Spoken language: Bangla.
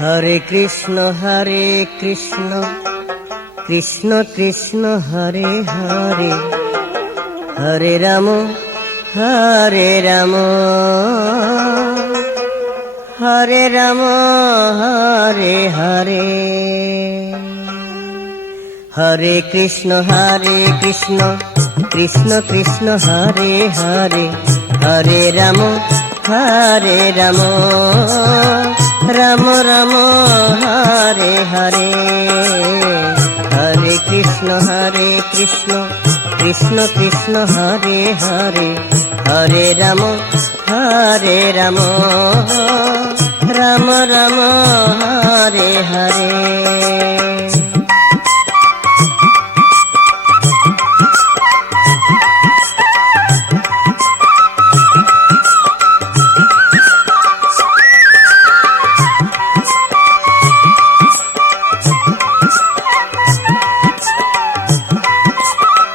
হরে কৃষ্ণ কৃষ্ণ কৃষ্ণ হরে হরে, হরে রাম হরে রাম, হরে রাম হরে হরে। হরে কৃষ্ণ কৃষ্ণ কৃষ্ণ হরে হরে, হরে রাম রাম, রাম হরে হরে। হরে কৃষ্ণ কৃষ্ণ কৃষ্ণ হরে হরে, হরে রাম রাম, রাম হরে হরে।